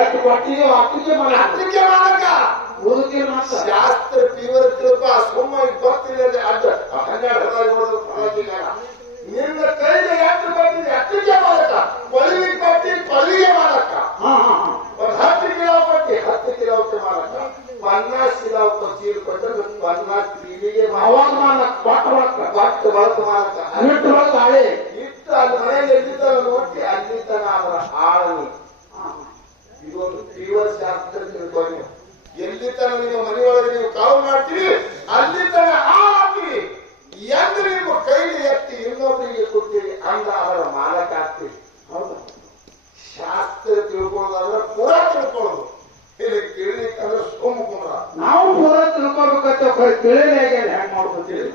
ಎಷ್ಟು ಕೊಟ್ಟಿಗೆ ಅಟ್ಟಿಗೆ ಮಾಡಿ ಅಟ್ಟಿಗೆ ಮಾಡಕ ಓದಕ್ಕೆ ಮಾತ್ರ ಶಾಸ್ತ್ರ ತೀವ್ರ ತಿಳ್ಪ ಸುಮ್ಮ ಗೊತ್ತಿಲ್ಲ ಅಡ್ಡ 12 ಪರವಾಗಿಲ್ಲ ನಿನ್ನ ಕೈಗೆ ಎಷ್ಟು ಕೊಟ್ಟಿದೆ ಅಟ್ಟಿಗೆ ಮಾಡಕ ಕೊಲಿಗೆ ಕೊಟ್ಟಿ ಕೊಲಿಗೆ ಮಾಡಕ ಒಂದು 10 ಕಿಲೋ ಕೊಟ್ಟಿ 10 ಕಿಲೋ ಮಾಡಕ 50 ಕಿಲೋ ಚೀಲ ಕೊಟ್ಟರೆ 50 ಕಿಲಿಗೆ ಅವಾಗ ಮಾಡಕ್ ಕೊಟ್ಟು ಬಳಕ ಮಾಡಕ ಅನಿಟ್ಟು ಬಳಕ ಹಳೆ ಇಟ್ಟು ಅಲ್ಲಿ ಮನೆಯಲ್ಲಿ ಎದ್ದಿದ್ದ ನೋಡಿ ಅಲ್ಲಿ ತನ ಅವರ ಆಳನಿ ಇದೊಂದು ತೀವ್ರ ಶಾಸ್ತ್ರ ತಿಳ್ಕೊಂಡು ಎಲ್ಲಿ ತನ ನೀವು ಮನೆಯೊಳಗೆ ನೀವು ಕಾವು ಮಾಡ್ತೀರಿ ಅಲ್ಲಿ ತನ ಹಾಕ್ತೀರಿ ಎಂದು ನೀವು ಕೈಲಿ ಎತ್ತಿ ಇನ್ನೊಬ್ಬರಿಗೆ ಕೊಡ್ತೀರಿ ಅಂದ ಅವರ ಮಾಲಕ ಆಗ್ತೀರಿ. ಹೌದಾ? ಶಾಸ್ತ್ರ ತಿಳ್ಕೊಳ್ಳೋದಾದ್ರೆ ಪೂರಾ ತಿಳ್ಕೊಳ್ಳೋದು ಇಲ್ಲಿ ಕೇಳಲಿಕ್ಕಂದ್ರೆ ಸೋಮ ಕುಂದ್ರ ನಾವು ಪೂರಾ ತಿಳ್ಕೊಬೇಕಂತ ತಿಳಿಯಲೇ ಆಗ್ಯಾನ ಹೆಂಗ್ ಮಾಡ್ಕೊತೀವಿ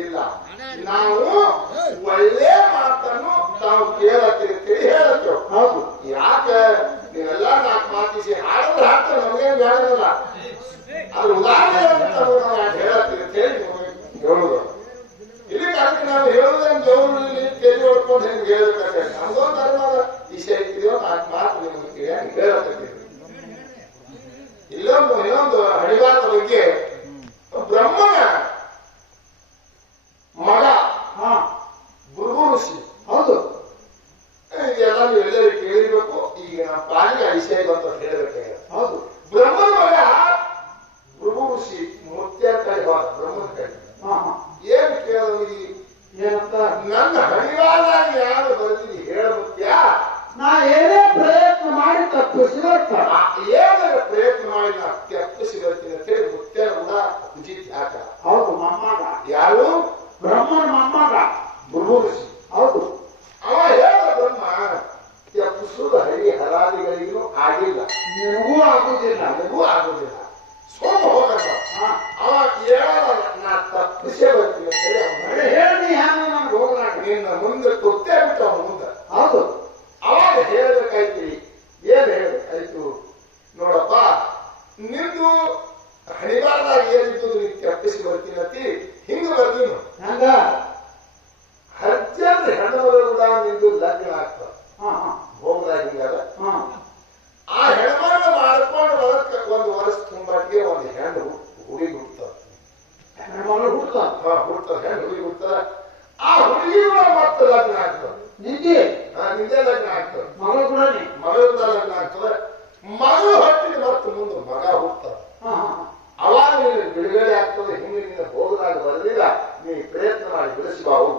ಇಲ್ಲ ನಾವು ಒಳ್ಳೆ ಮಾತನ್ನು ತಾವು ಕೇಳತ್ತೀರಿ ತಿಳಿ ಹೇಳತ್ತೇವೆ. ಹೌದು. ಯಾಕೆ ನೀವೆಲ್ಲ 4 ಮಾತಿಸಿ ಹಾಡಿದ್ರೆ ಹಾಕ್ತಾರೆ ನಮಗೇನು ಬೇಡಲ್ಲ ಅದು ಉದಾಹರಣೆ ಹೇಳತ್ತೀರಿ ತಿಳಿ ಹೇಳುದು ಇಲ್ಲಿ ಅದಕ್ಕೆ ನಾವು ಹೇಳುದೇನು ದೇವರು ತೆಗೆ ಹೊಡ್ಕೊಂಡು ಹೆಂಗೆ ಹೇಳಬೇಕಾದ್ರೆ ನಮ್ದೊಂದು ಧರ್ಮದ ವಿಷಯ ಇದೆಯೋ 4 ಮಾತು ನಿಮಗೆ ಹೇಳತ್ತೀವಿ. ಇನ್ನೊಂದು ಹಡಿಗಾರದ ಬಗ್ಗೆ ಬ್ರಹ್ಮನ ಮಗ ಭೃಗು ಋಷಿ. ಹೌದು. ಇದೆಲ್ಲ ನೀವೆಲ್ಲರೂ ಕೇಳಿರ್ಬೇಕು. ಈಗ ನಮ್ಮ ಪಾಲಿಗೆ ಆ ವಿಷಯ ಅಂತ ಹೇಳಬೇಕಾಗ. ಹೌದು. ಬ್ರಹ್ಮನ ಮಗ ಭೃಗು ಋಷಿ ಮುತ್ಯ ಕೈ ಹೋದ ಬ್ರಹ್ಮನ ಕೈ ಏನ್ ಕೇಳಿದ್ರಿ ಏನಂತ ನನ್ನ ಹಡಿವಾದಾಗ ಯಾರು ಬರ್ತೀನಿ ಹೇಳ ಮುತ್ಯ ನಾ ಏನೇ ಪ್ರಯತ್ನ ಮಾಡಿ ತಪ್ಪಿಸಿದ ಏನಾರ ಪ್ರಯತ್ನ ಮಾಡಿ ನಾ ತಪ್ಪಿಸಿ ಬರ್ತೀನಿ ಅಂತ ಹೇಳಿ ಮುತ್ಯ ಕೂಡ ಉಚಿತ ಹಾಕ. ಹೌದು. ಮೊಮ್ಮಗ ಯಾರು ಬ್ರಹ್ಮನ ಮೊಮ್ಮಗ ಭೃಗು ಋಷಿ. ಹೌದು. ಅವ ಹೇಳ ಬ್ರಹ್ಮ ತಪ್ಪಿಸುವುದು ಹರಿ ಹರಾದಿಗಳಿಗೂ ಆಗಿಲ್ಲ ನಿನಗೂ ಆಗುದಿಲ್ಲ ನನಗೂ ಆಗುದಿಲ್ಲ ಸೋಮ ಹೋಗಲ್ಲ. ಅವ ಹೇಳಲ್ಲ ನಾ ತಪ್ಪಿಸೇ ಬರ್ತೀನಿ ಅಂತ ಹೇಳಿ ಅವನು ಹೇಳಿ ಹ್ಯಾಂಗ ನಮ್ಗೆ ಹೋಗ್ಲಾಗ ನಿನ್ನ ಮುಂದೆ ಕೊತ್ತೇ ಬಿಟ್ಟು ಅವನ ಮುಂದೆ. ಹೌದು. ಅವಾಗ ಹೇಳಬೇಕಾಯ್ತು. ಏನ್ ಹೇಳಬೇಕಾಯ್ತು ನೋಡಪ್ಪ ನಿಂದು ಹಣಿಬಾರ್ದಾಗ ಏನಿದ್ದು ನೀನು ತಪ್ಪಿಸಿ ಬರ್ತೀನಿ ಅಂತಿ ಹಿಂಗ ಬರ್ದೀನು ಹಂಗ ಅರ್ಜೆಂಟ್ ಹೆಣ್ಣುಮಗಳು ಕೂಡ ನಿಂದು ಲಗ್ನ ಆಗ್ತದ ಹೋಗದಾಗ ಹಿಂಗಾದ ಆ ಹೆಣ್ಮಗಳ ಮಾಡ್ಕೊಂಡು ಒಳಕ್ಕೆ ಒಂದು ವರ್ಷ ತುಂಬಾಟಿಗೆ ಒಂದು ಹೆಣ್ಣು ಹುಡುಗಿ ಹುಡ್ತದ. ಹುಡ್ತದ ಹೆಣ್ಣು ಹುಡುಗಿ ಹುಡ್ತದ. ಆ ಹುಡುಗಿ ಕೂಡ ಮತ್ತೆ ಲಗ್ನ ಆಗ್ತದ. ನಿಂದೆ ಲಗ್ನ ಆಗ್ತದ. ಮಗಳು ಕೂಡ ಲಗ್ನ ಆಗ್ತದ. ಮಗಳು ಹೊಟ್ಟಿಗೆ ಮತ್ತೆ ಮುಂದೆ ಮಗ ಹುಡ್ತದ. ಅವಾಗ ನೀನು ಬಿಡುಗಡೆ ಆಗ್ತದೆ. ಹಿಂಗೆ ನೀನು ಹೋಗದಾಗ ಬರಲಿಲ್ಲ ನೀ ಪ್ರಯತ್ನ ಮಾಡಿ ಬಿಡಿಸಿ ಬಾವು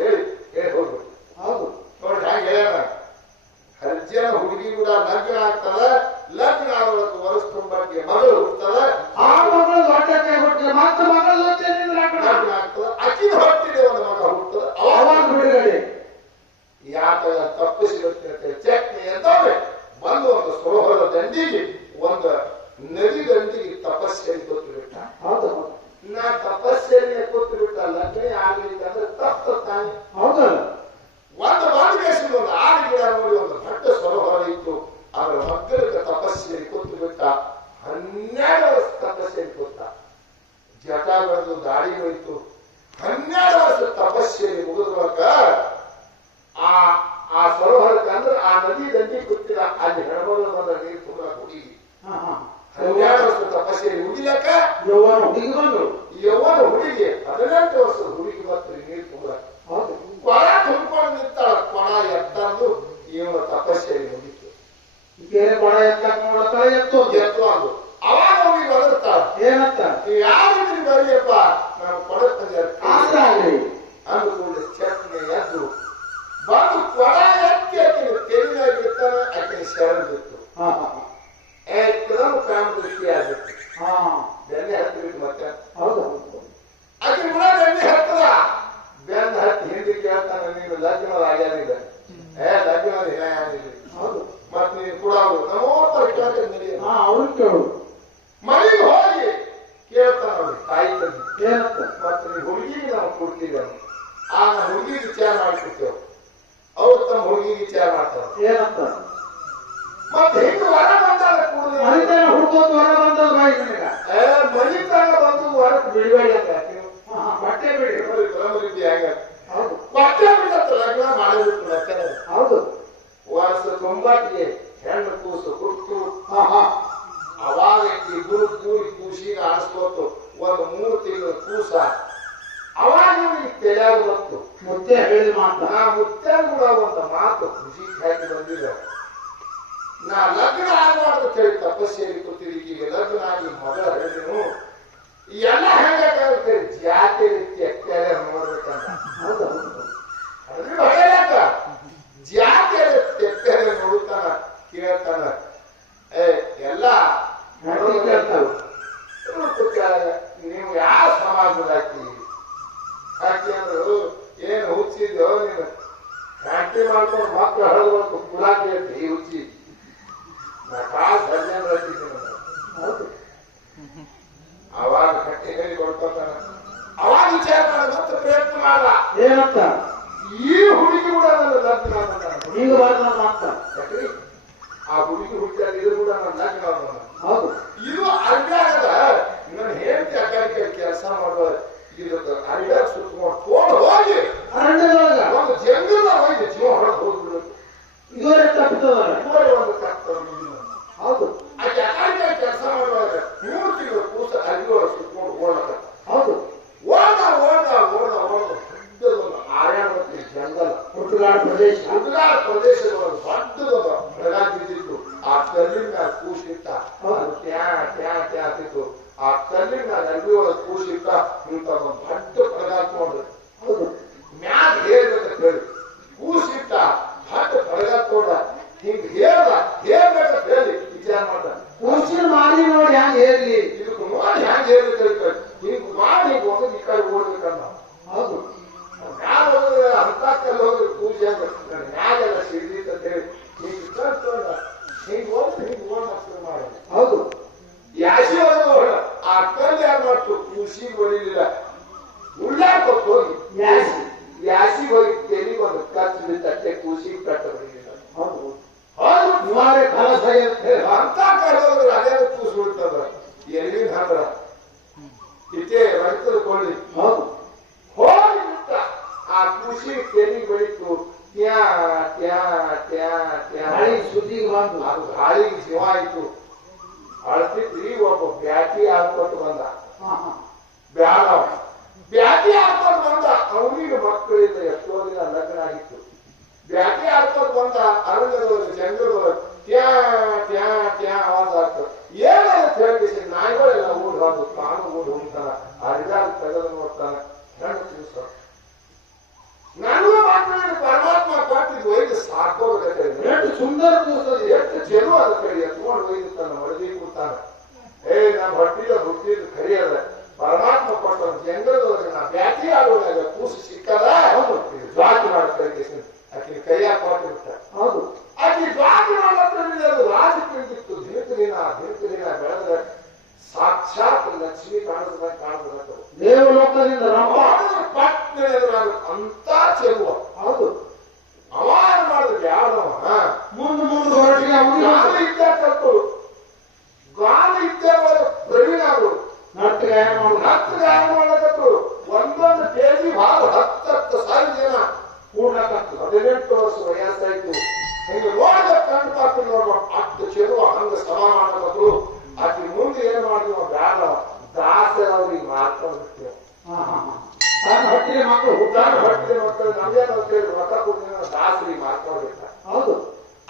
ಹೇಳಿ ಹೋಗ್ಬೇಕು. ಹೌದು. ನೋಡಿ ಹಾಗೆ ಹೇಳ ಅರ್ಜನ ಹುಡುಗಿ ಕೂಡ ಲಗ್ನ ಆಗ್ತದ. ಲಗ್ನ ಆಗೋದಕ್ಕೆ ವರ್ಷ ತುಂಬಾಟಿಗೆ ಮಗಳು ಹುಡ್ತದ. ಆ ಮಗಳು ಹೊಟ್ಟೆ ಹುಟ್ಟಿಗೆ ಮತ್ತೆ ಮಗಳ ಲಗ್ನ ಆಗ್ತದ. ಅಕ್ಕಿನ ಹೊಟ್ಟಿಗೆ ಒಂದು ಮಗ ಹುಡ್ತದ. ಅವಾಗ ಬಿಡುಗಡೆ ಯಾಕೆ ತಪ್ಪಿಸಿ ಬರ್ತೀನಿ ಚಟ್ನಿ ಎಂತವ್ರೆ ಬಂದು ಒಂದು ಸರೋವರದ ದಂಡಿಗೆ ಒಂದು ನದಿ ದಂಡಿಗೆ ತಪಸ್ಸೆಯಲ್ಲಿ ಕೂತು ಬಿಟ್ಟ. ಹೌದು. ನಾ ತಪಸ್ಸೆಯಲ್ಲಿ ಕೂತು ಬಿಟ್ಟ ಲಗ್ನ ಆಗಲಿಲ್ಲ ಅಂದ್ರೆ ತಪ್ಪ ತಾನೆ. ಹೌದಲ್ಲ. ಒಂದು ಬೇಸಿಗೆ ಒಂದು ಆರು ಗಿಡ ನೋಡಿ ಒಂದು ದೊಡ್ಡ ಸರೋವರ ಇತ್ತು. ಅದರ ಮಕ್ಕಳಿಗೆ ತಪಸ್ಸೆಯಲ್ಲಿ ಕೂತು ಬಿಟ್ಟ. 12 ವರ್ಷ ತಪಸ್ಸೆಯಲ್ಲಿ ಕೂತ. ಜಟ ಬೆಳೆದು ದಾಡಿ ಹೋಯಿತು. 12 ವರ್ಷ ತಪಸ್ಸೆಯಲ್ಲಿ ಮುಗಿದ್ರೊಳಗ ಆ ಸರೋವರಕ್ಕೆ ಅಂದ್ರೆ ಆ ನದಿ ದಂಡಿ ಕೂತಿಲ್ಲ. ಅಲ್ಲಿ ಹೆಣ್ಮಗಳು ಬಂದ ನೀರು ತುಂಬ ಹುಡುಗಿ 12 ವರ್ಷ ತಪಸ್ಸೆಯಲ್ಲಿ ಮುಗಿಲಕ್ಕ ಯೌವನ ಹುಡುಗಿ ಬಂದ್ರು. ಯೌವನ ಹುಡುಗಿ 18 ವರ್ಷದ ಹುಡುಗಿ ಮತ್ತು ನೀರು ತುಂಬ ಕೊಳ ತುಂಬಿಕೊಂಡು ನಿಂತಾಳ. ಕೊಳ ಎತ್ತಂದು ಇವನ ತಪಸ್ಸೆಯಲ್ಲಿ ಮುಗಿತು. ಕೊಳ ಎತ್ತಕ್ ನೋಡತ್ತ ಎತ್ತು ಅಂದು ಅವಾಗ ಹುಡುಗಿ ಬದರ್ತಾಳ. ಏನಂತ ಯಾರು ಬರೀಯಪ್ಪ ನಾವು ಕೊಡಕ್ಕೆ ಅಂದುಕೊಂಡು ಚಟ್ನಿ ಎದ್ದು ಬಂದು ಕೊಳ ಎತ್ತಿ ಆಕಿನ ತೆರಿನಾಗಿರ್ತಾನ. ಆಕಿನ ಶರಣ ಬಿತ್ತು. ಕಾಮ ದೃಷ್ಟಿ ಆಗಿತ್ತು. ಬೆನ್ನೆ ಹತ್ತಿಬಿಟ್ಟು ಮತ್ತೆ ಆಕಿನ ಕೂಡ ಬೆನ್ನೆ ಹತ್ತದ. ಬೆನ್ನ ಹತ್ತಿ ಹಿಂದಿ ಕೇಳ್ತಾನೆ ನೀನು ಲಗ್ನ ಆಗ್ಯಾನಿಲ್ಲ. ಲಗ್ನ ಹೌದು. ಮತ್ ನೀನು ಕೂಡ ಅವ್ರು ಕೇಳು ಮನೆಗೆ ಹೋಗಿ ಕೇಳ್ತಾನ ಅವ್ರಿಗೆ ತಾಯಿ ತಂದೆ ಮತ್ತೆ ನೀವು ಹುಡುಗಿಗೆ ನಾವು ಕೊಡ್ತೀವಿ. ಆ ಹುಡುಗಿ ವಿಚಾರ ಮಾಡ್ಕೊಡ್ತೇವೆ. ಅವ್ರು ತಮ್ಮ ಹುಡುಗಿ ವಿಚಾರ ಮಾಡ್ತಾರೆ. ಏನಂತ ಮತ್ತೆ ಹಿಂಗ ಹೊರ ಬಂದಾಗ ಹುಡ್ಕೋದು ಹೊರ ಬಂದ ಮನಿತಾಗ ಬಂದು ಹೊರಗೆ ಬಿಡಬೇಡಿ ಅಂತ ಬಟ್ಟೆ ಬಿಡ ದಿವಸ ಅವಾಗ ಇವನಿಗೆ ತಲೆಯಾಗ ಬಂತು. ಮುತ್ತೆ ಹೇಳಿದ ಮಾತ ನಾ ಮುತ್ತೆ ಕೂಡ ಒಂದು ಮಾತು ಖುಷಿ ಹಾಕಿ ಬಂದಿದ್ದ. ನಾ ಲಗ್ನ ಆಗಬಾರ್ದು ಕೇಳಿ ತಪಸ್ಸೇರಿ ಕೂತಿರಿ. ಈಗ ಲಗ್ನ ಆಗಿ ಮಗಳ ಹೇಳಿದನು ಎಲ್ಲ ಹೆಂಗಾಗುತ್ತೆ ಜಾತಿ ರೀತಿ ಅಕ್ಕಾರೆ ನೋಡ್ಬೇಕಂತ. ಅದ್ರ ಹೊಳೆಯಾಕ ಜಾತಿ ತೆಕ್ಕಾರೆ ನೋಡ್ತಾನ ಕೇಳ್ತಾನ. ಎಲ್ಲ ನೀವು ಯಾವ ಸಮಾಜದ ಹಾಕಿ ಅಂದ್ರು ಏನು ಹುಚ್ಚಿದ್ಯೋ ನೀನು ಫ್ಯಾಕ್ಟ್ರಿ ಮಾಡ್ಕೊಂಡು ಮಕ್ಕಳು ಹಳಬೇಕು ಕುಲಾಕಿ ಅಂತ ಈ ಹುಚ್ಚಿ ಸರ್ಜನ್ ಅವಾಗ ಕಟ್ಟಿ ಹೇಳಿ ಕೊಡ್ಕೊತಾನ. ಅವಾಗ ವಿಚಾರ ಮಾಡ ಮತ್ತೆ ಪ್ರಯತ್ನ ಮಾಡ ಏನಂತ ಈ ಹುಡುಗಿ ಕೂಡ ನನ್ನ ಲಗ್ನ ಈಗ ಮಾತ ಆ ಹುಡುಗಿ ಹುಟ್ಟಿದಾಗ ಇದು ಕೂಡ ನನ್ನ ಲಗ್ನ. ಹೌದು ಇದು ಅಡ್ಡಾಗದ ನನ್ನ ಹೇಳ್ತಿ ಅಡ್ಡಾಡಿಕೆ ಕೆಲಸ ಮಾಡುವ ಇದಕ್ಕೆ ಅಡ್ಡಾಗ ಸುತ್ತಕೊಂಡು ತೋಡ್ ಹೋಗಿ ಅರಣ್ಯದೊಳಗ ಒಂದು ಜಂಗಲ ಹೋಗಿ ಜೀವ ಹೊಡೆದು ಹೋಗ್ಬಿಡು. ಇವರೇ ತಪ್ಪಿದವರ ಇವರೇ ಒಂದು ಕಷ್ಟ. ಹೌದು ಆಕೆ ಅಡ್ಡಾಡಿಕೆ ಕೆಲಸ ಮಾಡುವಾಗ 3 ತಿಂಗಳು ಕೂಸ ಅಲ್ಲಿಯೊಳಗೆ ಸುತ್ತಕೊಂಡು ಓಡಕ. ಹೌದು ಓಡ ದೊಡ್ಡದೊಂದು ಆರ್ಯಾಣವತಿ ಜಂಗಲ ಹುಟ್ಟುಗಾಡ ಪ್ರದೇಶ ಪ್ರದೇಶದೊಳಗೆ ದೊಡ್ಡದೊಂದು ಬೆಳಗಾಗ ಬಿದ್ದಿತ್ತು. ಆ ಕಲ್ಲಿನ ಕೂಸಿಟ್ಟ ಅದು ಟ್ಯಾತಿತ್ತು. ಆ ಕಲ್ಲಿನ ನಲ್ವಿ ಒಳಗೆ ಕೂಸಿಟ್ಟ ಇಂತ ಒಂದು ದೊಡ್ಡ ಬೆಳಗಾಕ್ ನೋಡ್ರಿ. ಹೌದು ಮ್ಯಾಗ ಹೇರ್ಬೇಕ ಹೇಳಿ ಕೂಸಿಟ್ಟ ದೊಡ್ಡ ಬೆಳಗಾಕೊಂಡ ಹಿಂಗ್ ಹೇರ್ಬೇಕಂತ ಹೇಳಿ ವಿಚಾರ ಮಾಡ್ದ. ಕೂಸಿನ ಮಾಡಿ ನೋಡಿ ಹ್ಯಾಂಗ ಹೇರ್ಲಿ ಇದಕ್ಕೆ ನೋಡಿ ಹ್ಯಾಂಗ ಹೇರ್ಬೇಕು ಹಿಂಗ್ ಮಾಡಿ ಹಿಂಗ್ ಹೋಗಿ ಈ ಕಡೆ ಓಡ್ಬೇಕನ್ನ. ಹೌದು ಮ್ಯಾಲ ಹೋದ್ರೆ ಅಂತ ಕಲ್ಲಿ ಹೋಗಿ ಪೂಜೆ ಮ್ಯಾಗೆಲ್ಲ ಸಿಡಿದ ಅಂತ ಹೇಳಿ ಹಿಂಗ್ ಕಟ್ಕೊಂಡ ಹಿಂಗ್ ಹೋದ್ರೆ ಹಿಂಗ್ ಓಡ್ ಶುರು ಮಾಡೋದು. ಹೌದು ಯಾಸಿ ಹೋದ ಆ ಕಲ್ಲು ಯಾರು ಮಾಡ್ತು ಕೂಸಿಗೆ ಹೊಡಿಲಿಲ್ಲ ಉಳ್ಳಾಕೊತ್ತು ಹೋಗಿ ಯಾಸಿಗೆ ಹೋಗಿ ತೆಲಿಗೆ ಒಂದು ಕಚ್ಚು ಬಿಟ್ಟೆ ಕೂಸಿಗೆ ಕಟ್ಟ ಹೊಡಿಲಿಲ್ಲ. ಹೌದು ಹೌದು ನಿವಾರೆ ಕಲಸ ಅಂತ ಕಡೆ ಹೋದ್ರೆ ಅದೇ ಕೂಸು ಬಿಡ್ತದ ಎಲ್ಲಿನ ಹತ್ರ ಇದೇ ರೈತರು ಕೊಳ್ಳಿ. ಹೌದು ಹೋಗಿ ಬಿಟ್ಟ ಆ ಕೂಸಿ ತೆಲಿಗೆ ಬೆಳೀತು. ಟ್ಯಾ ಟ್ಯಾ ಟ್ಯಾ ಟ್ಯಾ ಗಾಳಿ ಸುದ್ದಿಗೆ ಬಂದು ಅದು ಗಾಳಿಗೆ ಜೀವ ಆಯ್ತು. ಅಳ್ತಿದ್ರಿ ಒಬ್ಬ ಬ್ಯಾಟಿ ಹಾಕೊಟ್ಟು ಬಂದ. ಬ್ಯಾಟಿ ಹಾಕೊಂಡು ಬಂದ. ಅವನಿಗೆ ಮಕ್ಕಳಿಂದ ಎಷ್ಟೋ ದಿನ ಲಗ್ನ ಆಗಿತ್ತು. ಬ್ಯಾಟಿ ಹಾಕೊಂಡು ಬಂದ. ಅರಣ್ಯದೊಳಗೆ ಜಂಗಲದೊಳಗೆ ಟ್ಯಾ ಟ್ಯಾ ಟ್ಯಾ ಆವಾಜ್ ಆಗ್ತದೆ. ಏನಂತ ಹೇಳಿ ನಾಯಿಗಳೆಲ್ಲ ಊಡ್ ಬಂದು ತಾನು ಊಡ್ ಹೋಗ್ತಾನ. ಅರಿದಾಗ ತೆಗೆದು ನೋಡ್ತಾನ. ಹೆಣ್ಣು ತಿಳಿಸ್ತಾನ. ನನಗೂ ಮಕ್ಕಳಿಗೆ ಪರಮಾತ್ಮ ಕೊಟ್ಟಿದ್ದು ಒಯ್ದು ಸಾಕೋಬೇಕಾದ್ರೆ ಎಷ್ಟು ಸುಂದರ ಕೂಸದು ಎಷ್ಟು ಚೆಲುವ ಅದ ಕಡೆ ಎತ್ಕೊಂಡು ಒಯ್ದುತ್ತಾನ. ಹೊಡೆದಿ ಕೂತಾನ. ನಮ್ಮ ಹೊಟ್ಟಿದ ಹುಟ್ಟಿದ್ದು ಕರಿಯದ ಪರಮಾತ್ಮ ಕೊಟ್ಟ ಜಂಗಲದೊಳಗೆ ನಾ ಬ್ಯಾಟಿ ಆಡುವಾಗ ಕೂಸು ಸಿಕ್ಕದ ಜ್ವಾಕಿ ಮಾಡ್ತಾರೆ. ಆಕಿನ ಕೈಯಾಗ ಕೊಟ್ಟಿರ್ತ. ಹೌದು ಆಕಿ ಜ್ವಾಕಿ ಮಾಡತ್ತೆ ರಾಜ ತಿಳಿದಿತ್ತು. ದಿನ ಬೆಳೆದ ಸಾಕ್ಷಾತ್ ಲಕ್ಷ್ಮಿ ಕಾಣದ ದೇವಲೋಕದಿಂದ ಪಟ್ಟ ಅಂತ ಚೆಲುವ. ಹೌದು ಅವಾರ ಮಾಡಿದ ಯಾರವ ಮುಂದೆ ಹೊರಟಿಗೆ ಗಾನ ಇದ್ದ ಕಲ್ತು ಗಾನ ಇದ್ದೇ ಪ್ರವೀಣ ಅವರು ನಟ್ಟು ಗಾಯನ ಮಾಡಕತ್ತು. ಒಂದೊಂದು ಕೆಜಿ ಭಾಳ 10 ಸಾವಿರ ಜನ ಕೂಡ್ಲಕತ್ತು. 18 ವರ್ಷ ವಯಸ್ಸಾಯ್ತು. ಹಿಂಗ ನೋಡಿದ ಕಂಡು ಪಾತ್ರ ನೋಡುವ ಅಷ್ಟು ಚೆಲುವ ಹಂಗ ಸಮ ಮಾಡಕತ್ತು. ಆಕಿ ಮುಂದೆ ಏನ್ ಮಾಡಿದ್ವ ಬ್ಯಾಡ ದಾಸರವ್ರಿಗೆ ಮಾತ್ರ ಬಿಡ್ತೇವೆ. ಹೊಟ್ಟಿಗೆ ಮಕ್ಕಳು ಹುಟ್ಟಾಗ ಹೊಟ್ಟಿಗೆ ಮಕ್ಕಳು ನಮ್ಗೇನು ಅಂತೇಳಿ ರೊಕ್ಕ ಕೊಟ್ಟಿನ ದಾಸರಿಗೆ ಮಾತಾಡ್ಬೇಕ. ಹೌದು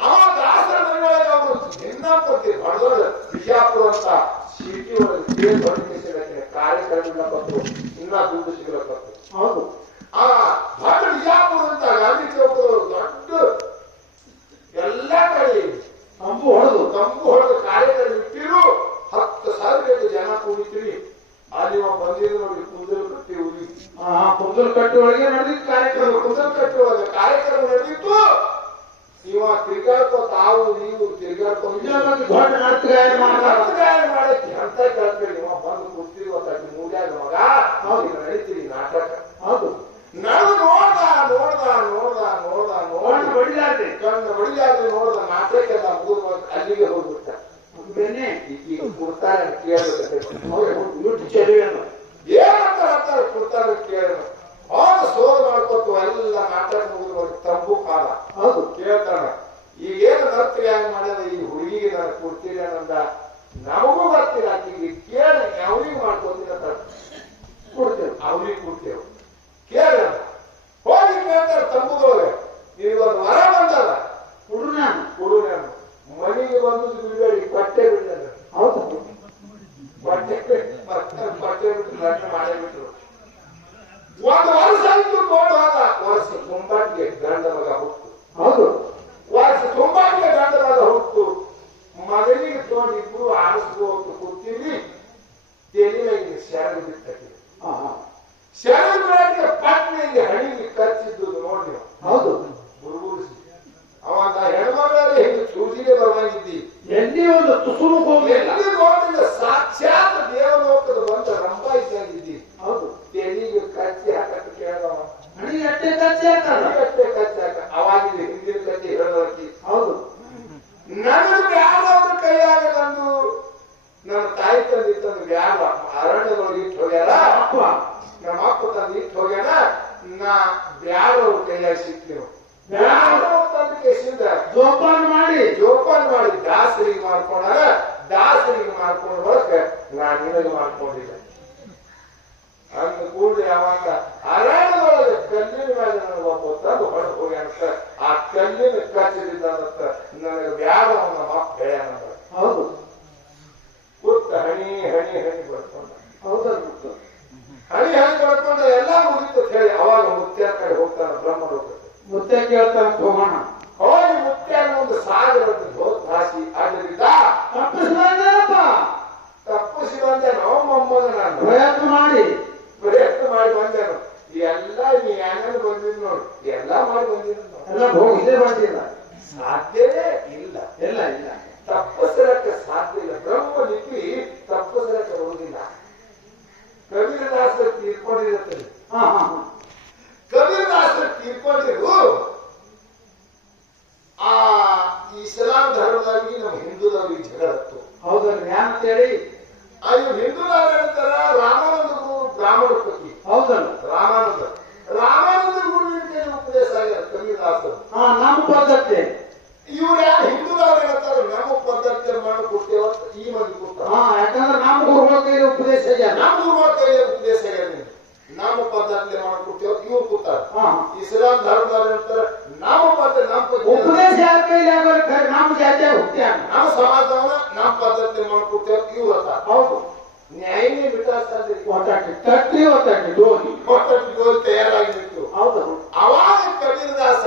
ಆ ದಾಸರ ಮನೆಯೊಳಗೆ ಅವರು ಇನ್ನೊಬ್ಬಕ್ಕೆ ಹೊಡೆದೊಳ ಬಿಜಾಪುರ ಅಂತ ಸಿಟಿ ಒಳಗೆ ಹೊರಟಿಗೆ ಕಾರ್ಯಕ್ರಮ ಕೊಟ್ಟು ಇನ್ನ ದುಡ್ಡು ಸಿಗಲಕತ್ತು. ಹೌದು ಆ ದೊಡ್ಡ ಬಿಜಾಪುರ ಅಂತ ಗಾಂಧಿ ಚೌಕದವರು ದೊಡ್ಡ ಎಲ್ಲ ಕಡೆ ತಂಬು ಹೊಡೆದು ಕಾರ್ಯಕ್ರಮ ಇಟ್ಟಿರು. 10,000 ಜನ ಕೂಡಿತೀವಿ. ಅಲ್ಲಿ ಬಂದಿದ್ದು ನೋಡಿ ಕೂದಲು ಕಟ್ಟಿ ಉರಿ ಕುಂದಲ್ ಕಟ್ಟಿ ಒಳಗೆ ನಡೆದಿತ್ತು ಕಾರ್ಯಕ್ರಮ. ಕೂದಲು ಕಟ್ಟಿ ಒಳಗೆ ಕಾರ್ಯಕ್ರಮ ನಡೆದಿತ್ತು. ಇವ ತಿರ್ಗಾಡ್ಕೊ ತಾವು ನೀವು ತಿರ್ಗಾಡ್ಕೊಂಡು ದೊಡ್ಡ ನಟ್ಟು ಗಾಯನ ಮಾಡಕ್ಕೆ ಅಂತ ಕೇಳ್ತೀವಿ. ಇವ ಬಂದು ಕೂತಿರುವಂತ ಮೂಲ್ಯಾಗ ಮಗ ನಡೀತೀರಿ ನಾಟಕ. ಹೌದು ನಾನು ನೋಡ್ದ ಬಡಿದಾಡ್ರಿ ಕಣ್ಣು ಬಡಿದಾದ್ರೆ ನೋಡ್ದ ನಾಟಕ್ಕೆಲ್ಲ ಮುಗಿದು ಅಲ್ಲಿಗೆ ಹೋಗ್ಬಿಟ್ಟ. ಬೆನ್ನೆ ಈಗ ಕೊಡ್ತಾರೆ ಕೇಳಬೇಕು ಚೆಲುವೆ ಏನಂತಾರೆ ಕೊಡ್ತಾರೆ ಕೇಳ. ಅವ್ರು ಸೋಲ್ ಮಾಡ್ಕೊತು ಎಲ್ಲ ನಾಟಕ ಮುಗಿದು ತಂಬು ಕಾಲ. ಹೌದು ಕೇಳ್ತಾನ ಈಗೇನು ನರ್ತಿಗೆ ಹೆಂಗ್ ಮಾಡ್ಯದ ಈ ಹುಡುಗಿಗೆ ನಾನು ಕೊಡ್ತೀರಿ ಅನ್ನಂದ ನಮಗೂ ಬರ್ತೀರ. ಆಕಿಗೆ ಕೇಳಿ ಅವ್ರಿಗೆ ಕೊಡ್ತೇವೆ ಕೇಳ ಹೋಗಿ ಕೇಳ್ತಾರೆ ತಂಬುದೊಳಗೆ ನಿನಗೊಂದು ವರ ಬಂದಲ್ಲ ಕೊಡು ನಾನು ಮನೆಗೆ ಬಂದು ಬಿಡಬೇಡಿ ಬಟ್ಟೆ ಬಿಡ್ತಾರೆ ಬಟ್ಟೆ ಬಿಟ್ಟು ಲಗ್ನ ಮಾಡೇ ಬಿಟ್ರು ಒಂದು ವರ್ಷ ಆಯ್ತು ನೋಡುವಾಗ ವರ್ಷ ತುಂಬಾಕ್ಕೆ ಗಂಡ ಮಗ ಹುಟ್ಟು ವರ್ಷ ತುಂಬಾಕ್ಕೆ ಗಂಡ ಮಗ ಹುಟ್ಟು ಮಗನಿಗೆ ತಗೊಂಡಿಬ್ರು ಆಡಿಸ್ಬೋದು ಕೂತೀವಿ ತೆಲಿಗೆ ಶರಣ ಬಿಟ್ಟಕ್ಕೆ ಶರಣ ಪಟ್ನೆಗೆ ಹಣಿಗೆ ಕಚ್ಚಿದ್ದು ನೋಡಿ ಹೌದು ಗುರುಗುರಿಸಿ ಅವಾಗ ಹೆಣ್ಮಗಳಲ್ಲಿ ಹೆಂಗೆ ಸೂಜಿಗೆ ಬರುವಾಗಿದ್ದಿ ಎಲ್ಲಿ ಒಂದು ತುಸುರು ಎಲ್ಲಿ ನೋಡಿದ ಸಾಕ್ಷಾತ್ ದೇವಲೋಕದ ಬಂದ ರಂಭ ಇದ್ದಂಗಿದ್ದಿ ಹೌದು ತೆಲಿಗೆ ಕಚ್ಚಿ ಹಾಕಕ್ಕೆ ಕೇಳವ ಹಣಿ ಅಟ್ಟೆ ಕಚ್ಚಿ ಕಚ್ಚಿ ಹಾಕ ಅವಾಗಿದ್ದು ಹಿಂದಿನ ಕಚ್ಚಿ ಹೇಳೋದಕ್ಕೆ ಹೌದು ನನಗೆ ಯಾವ್ದಾದ್ರು ಕೈಯಾಗ ನಂದು ನನ್ನ ತಾಯಿ ತಂದಿತ್ತಂದು ಯಾವ ಅರಣ್ಯದೊಳಗೆ ಇಟ್ಟು ಹೋಗ್ಯಾರ ನಮ್ಮ ಅಪ್ಪ ತಂದು ಇಟ್ಟು ಹೋಗ್ಯಾನ ನಾ ಬ್ಯಾಡವ್ರ ಕೈಯಾಗ ಸಿಕ್ಕಿರು ತಂದು ಕೇಸಿಂದ ಜೋಪಾನ ಮಾಡಿ ದಾಸರಿಗೆ ಮಾಡ್ಕೊಂಡಾಗ ದಾಸರಿಗೆ ಮಾಡ್ಕೊಂಡ್ ಬರಕ ನಾ ನಿನಗೆ ಮಾಡ್ಕೊಂಡಿದ್ದೆ ಅಂದ ಕೂಡಲೇ ಯಾವಾಗ ಅರಣ್ಯದೊಳಗೆ ಕಲ್ಲಿನ ಮೇಲೆ ನನಗೆ ಒಬ್ಬ ತಂದು ಹೊರಗೆ ಹೋಗ್ಯಾನಂತ ಆ ಕಲ್ಲಿನ ಕಚ್ಚಲಿದ್ದಂತ ನನಗೆ ಬ್ಯಾಡ ನಮ್ಮ ಅಪ್ಪ ಹೇಳ್ಯಾನ ಹೌದು ಕೂತ ಹಣಿ ಹಣಿ ಹಣಿ ಬರ್ಕೊಂಡ ಹೌದು ಹಣಿ ಹಣಿ ಬರ್ಕೊಂಡ ಎಲ್ಲಾ ಮುಗಿತು ಹೇಳಿ ಅವಾಗ ಮುತ್ಯ ಕಡೆ ಹೋಗ್ತಾನ ಬ್ರಹ್ಮಲೋಕಕ್ಕೆ ಮುತ್ತೆ ಕೇಳ್ತಾನ ಹೋಗೋಣ ಹೋಗಿ ಮುತ್ಯಾನ ಒಂದು ಸಾಗರದ ಭಾಷಿ ಅದರಿಂದ ತಪ್ಪಿಸಿ ಬಂದೇನೋ ಮೊಮ್ಮಗ ನಾನು ಪ್ರಯತ್ನ ಮಾಡಿ ಬಂದೇನು ಎಲ್ಲ ನೀ ಯಾರು ಬಂದಿದ್ ನೋಡಿ ಎಲ್ಲ ಮಾಡಿ ಬಂದಿದ್ ಎಲ್ಲ ಹೋಗಿದ್ದೇ ಬಂದಿಲ್ಲ ಸಾಧ್ಯವೇ ಇಲ್ಲ ಇಲ್ಲ ಇಲ್ಲ ತಪ್ಪಿಸಲಕ್ಕೆ ಸಾಧ್ಯ ಇಲ್ಲ ಬ್ರಹ್ಮ ಲಿಪಿ ತಪ್ಪಿಸಲಕ್ಕೆ ಬರುವುದಿಲ್ಲ ಕಬೀರದಾಸರು ತೀರ್ಕೊಂಡಿರುತ್ತದೆ ಕಬೀರದಾಸರು ತೀರ್ಕೊಂಡಿರು ಆ ಇಸ್ಲಾಂ ಧರ್ಮದಲ್ಲಿ ನಮ್ಮ ಹಿಂದೂದವರಿಗೆ ಜಗಳತ್ತು ಹೌದಲ್ರಿ ಏನಂತೇಳಿ ಇವ್ರು ಹಿಂದೂದವ್ರು ಹೇಳ್ತಾರ ರಾಮಾನಂದ ಗುರು ಬ್ರಾಹ್ಮಣ ಪತಿ ಹೌದಲ್ಲ ರಾಮಾನಂದ ಗುರುವಿನ ಉಪದೇಶ ಆಗ್ಯಾರ ಕಬೀರದಾಸರು ನಮ್ಮ ಪದ್ಧತಿ ಇವ್ರು ಯಾರು ಹಿಂದೂದವ್ರು ಹೇಳ್ತಾರೆ ನಮ್ಮ ಪದ್ಧತಿ ಮಾಡಿ ಕೊಡ್ತೇವ ಈ ಮಂದಿ ಕೊಡ್ತಾರ ಯಾಕಂದ್ರೆ ನಮ್ಮ ಗುರುಗಳ ಕೈಲಿ ಉಪದೇಶ ನಮ್ಮ ಗುರುಗಳ ಕೈಲಿ ಉಪದೇಶ ನಮ್ಮ ಪದ್ಧತಿ ಮಾಡಿ ಕೊಡ್ತೇವ ಇವ್ರು ಕೂತಾರ ಇಸ್ಲಾಂ ಧರ್ಮದವ್ರು ಹೇಳ್ತಾರೆ ನಮ್ಮ ಪದ್ಧತಿ ನಮ್ಮ ಉಪದೇಶ ಯಾರ ಕೈಲಿ ಆಗೋದು ನಮ್ಮ ಜಾತಿಯ ಹುಟ್ಟ್ಯಾ ನಮ್ಮ ಸಮಾಜವನ್ನ ನಮ್ಮ ಪದ್ಧತಿ ಮಾಡಿ ಕೊಡ್ತೇವ ಇವ್ರು ಅಂತಾರ ಹೌದು ನ್ಯಾಯನೇ ಬಿಟ್ಟಾಸ್ತಾರೆ ತಟ್ಟಿ ಒತ್ತಾಟಿ ಡೋಲಿ ತಯಾರಾಗಿ ನಿಂತು ಹೌದು ಅವಾಗ ಕಬೀರದಾಸ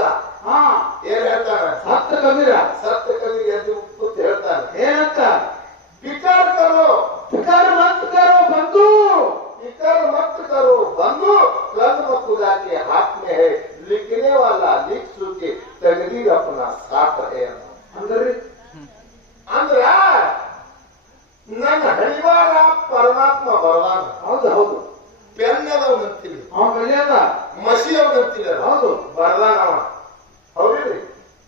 ಏನ್ ಹೇಳ್ತಾನ ಸತ್ತ ಕಬೀರ ಎದ್ದು ಕೂತು ಹೇಳ್ತಾನೆ ಏನಂತ ಪಿಕಾರ ಕರೋ ಪಿಕಾರ ಮತ್ ಕರೋ ಬಂದು ಪಿಕಾರ ಮತ್ ಕರೋ ಬಂದು कल खुदा के हाथ में है लिखने वाला लिख चुके तकदीर अपना साथ है ಅಂದ್ರ ನನ್ನ ಹರಿವಾರ ಪರಮಾತ್ಮ ಬರದಾನ ಹೌದು ಪೆನ್ನದವನಂತಿಲ್ಲ ಮಸಿಯವನಂತಿಲ್ಲ ಹೌದು ಬರದಾನವ ಹೌದಿಲ್ರಿ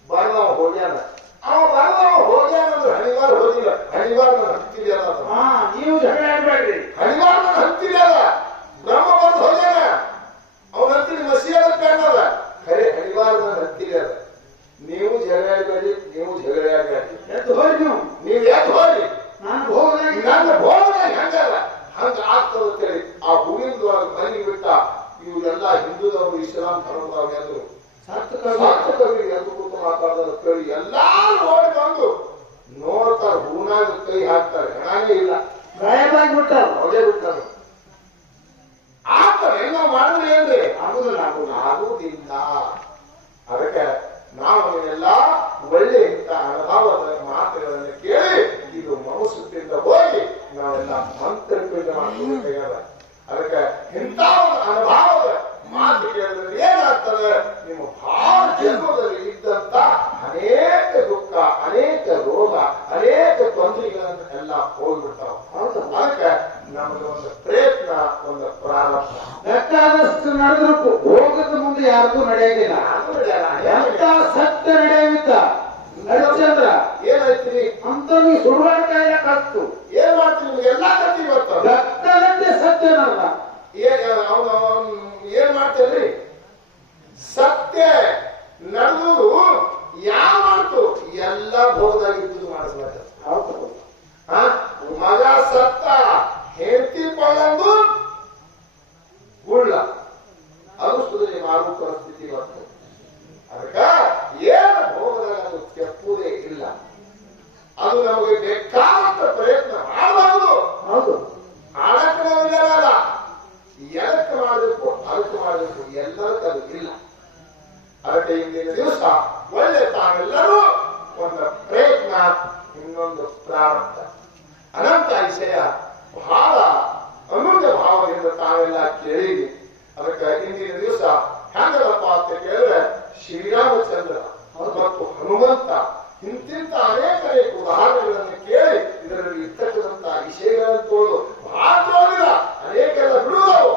ಬರದವ ಹೋಗ್ಯಾನ ಅವ ಬರದವ ಹೋಗ್ಯಾನ ಅಂದ್ರೆ ಹರಿವಾರ ಹೋಗಿಲ್ಲ ಹರಿವಾರ ನನ್ನ ಹತ್ತಿರ ನೀವು ಜಗಳ ಆಡ್ಬೇಡ್ರಿ ಹರಿವಾರ ನನ್ನ ಹತ್ತಿರ ಬ್ರಹ್ಮ ಬಂದು ಹೋಗ್ಯಾನ ಅವನಂತೀನಿ ಮಸಿಯದ ಪೆನ್ನದ ಖರೆ ಹರಿವಾರ ನನ್ನ ಹತ್ತಿರ ನೀವು ಜಗಳ ಆಡ್ಬೇಡಿ ನೀವು ಯಾಕೆ ಹೋಗ್ರಿ ನನ್ನ ಭೋಗದಾಗ ಹೆಂಗಲ್ಲ ಹಂಗ ಆಗ್ತದ ಅಂತೇಳಿ ಆ ಹೂವಿನ ಮನೆ ಬಿಟ್ಟ ಇವರೆಲ್ಲ ಹಿಂದೂದವರು ಇಸ್ಲಾಂ ಧರ್ಮದವ್ರು ಎಂದು ಕವಿ ಎಂದು ಕೂತು ಮಾತಾಡೋದು ಕೇಳಿ ಎಲ್ಲಾರು ಓಡಿ ಬಂದು ನೋಡ್ತಾರೆ ಹೂನಾಗ ಕೈ ಹಾಕ್ತಾರೆ ಹೆಣನೇ ಇಲ್ಲ ಗಾಯಬಾಗ್ಬಿಟ್ಟಾರ ಅವರೇ ಬಿಟ್ಟಾರ ಆಗ್ತಾರೆ ನಾವು ಮಾಡಿದ್ರೆ ಏನ್ರಿ ಆಗುದಿಲ್ಲ ಅದಕ್ಕೆ ನಾವು ಎಲ್ಲ ಒಳ್ಳೆ ಇಂಥ ಅನುಭವದ ಮಾತುಗಳನ್ನು ಕೇಳಿ ಇದು ಮನಸ್ಸಿಂದ ಹೋಗಿ ನಾವೆಲ್ಲ ಮಂತ್ರಪಿಂಡ ಮಾಡ್ಕೊಳ್ಬೇಕಾಗ್ಯದ ಅದಕ್ಕೆ ಇಂಥ ಒಂದು ಅನುಭವದ ಮಾತು ಕೇಳಿದ್ರೆ ಏನಾಗ್ತದೆ ನಿಮ್ಮ ಬಹಳ ಜನ್ಮದಲ್ಲಿ ಇದ್ದಂತ ಅನೇಕ ದುಃಖ ಅನೇಕ ರೋಗ ಅನೇಕ ತೊಂದರೆಗಳನ್ನು ಎಲ್ಲ ಹೋಗ್ಬಿಡ್ತಾವ ಅದಕ್ಕೆ ನಮಗೆ ಒಂದು ಪ್ರಯತ್ನ ಒಂದು ಪ್ರಾರಂಭ ಬೇಕಾದಷ್ಟು ನಡೆದ್ರು ಹೋಗದ ಮುಂದೆ ಯಾರಿಗೂ ನಡೆಯಲಿಲ್ಲ ಎಂತ ಸತ್ಯ ನಡೆಯುತ್ತ ಹರಿಶ್ಚಂದ್ರ ಏನಾಯ್ತೀರಿ ಅಂತ ನೀವು ಸುಡುಗಾಡ್ಕಾಯ ಕತ್ತು ಏನ್ ಮಾಡ್ತೀವಿ ಎಲ್ಲಾ ಕತ್ತಿ ಬರ್ತಾವ ಬೇಕಾದಷ್ಟೇ ಸತ್ಯ ನಡೆದ ಏನ್ ಮಾಡ್ತೇನ್ರಿ ಸತ್ಯ ನಡೆದು ಯಾವ ಮಾಡ್ತು ಎಲ್ಲ ಭೋಗದಾಗಿದ್ದು ಮಾಡಿಸ್ಬೇಕು ಮಗ ಸತ್ತ ಹೆಂಡತಿ ಕೊಳ್ಳಂದು ಗುಣ ಇದಕ್ಕೆ ಮಾಡಬೇಕು ಅದಕ್ಕೆ ಮಾಡಬೇಕು ಎಲ್ಲರೂ ಇಲ್ಲ. ಅದಕ್ಕೆ ಇಂದಿನ ದಿವಸ ಒಳ್ಳೆ ತಾವೆಲ್ಲರೂ ಒಂದು ಪ್ರಯತ್ನ ಇನ್ನೊಂದು ಪ್ರಾರಂಭ ಅನಂತ ವಿಷಯ ಬಹಳ ಅಮೂಲ್ಯ ಭಾವದಿಂದ ತಾವೆಲ್ಲ ಕೇಳಿರಿ. ಅದಕ್ಕೆ ಇಂದಿನ ದಿವಸ ಹೆಂಗದಪ್ಪ ಅಂತ ಕೇಳಿದ್ರೆ ಶ್ರೀರಾಮಚಂದ್ರ ಮತ್ತು ಹನುಮಂತ ಇಂತಿಂತ ಅನೇಕ ಉದಾಹರಣೆಗಳನ್ನು ಕೇಳಿ ಇದರಲ್ಲಿ ಇರ್ತಕ್ಕಂಥ ವಿಷಯಗಳನ್ನು ತೋಳು ಬಹಳ ಅನೇಕೆಲ್ಲ ಬಿಡುವುದವು